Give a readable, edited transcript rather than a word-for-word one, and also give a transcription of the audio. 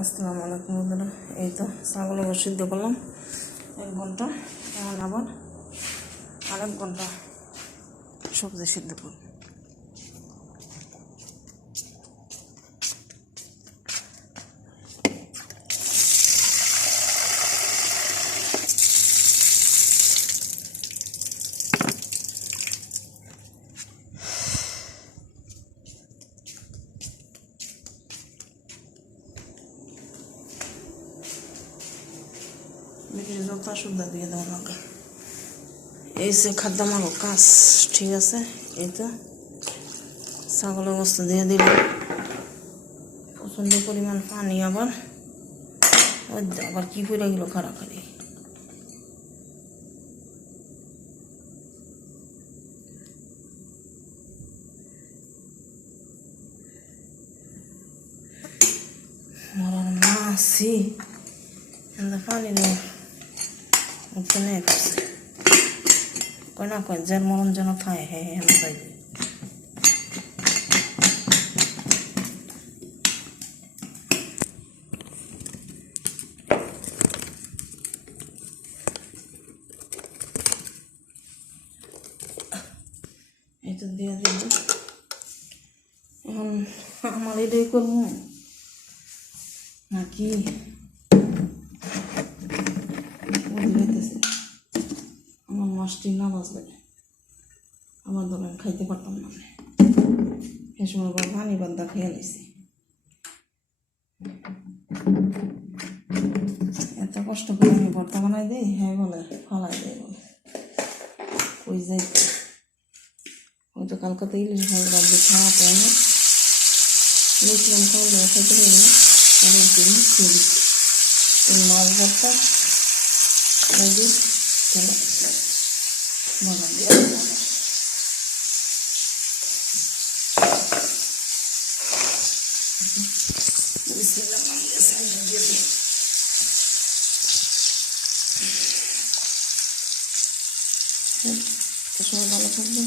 আসসালামু আলাইকুম বন্ধুরা। এই তো ছাগলকে সিদ্ধ করলাম 1 ঘন্টা, এখন আবার আরেক ঘন্টা সবজি সিদ্ধ করব। বেশি জলটা সুদ্ধা দিয়ে দেবো আমাকে। এই যে খাদ্য মাগো কাজ ঠিক আছে। এই তো ছাগলের গোস্ত দিয়ে দিল, প্রচণ্ড পরিমাণ পানি। আবার আবার কি করে গেল খাড়াখাড়ি। মরার মাছি পানি নিয়ে উঠতে নেই কয় না কয় যার মরণ যেন খায়। হ্যাঁ হ্যাঁ আমি পাই। এই তো দিয়ে দিল। এখন আমার এটাই করবো নাকি আমার মাছটি না বাঁচলে আমার ধরেন খাইতে পারতাম না। সে সময় আবার পানি বান্ধা খেয়ে নিছি। এত কষ্ট করে আমি ভর্তা বানাই দিই, হ্যাঁ বলে ফালাই দেয় বলে। ওই যাই ওই তো কালকাতা ইলিশ ভাই রাজ্যে খাওয়াতে আমি বলছিলাম খাওয়ালে খাইতে পারি না, কারণ তিনি খেয়ে মাছ ভর্তা ওই যে চলো বাগান দিয়ে সময় ভালো থাকবেন।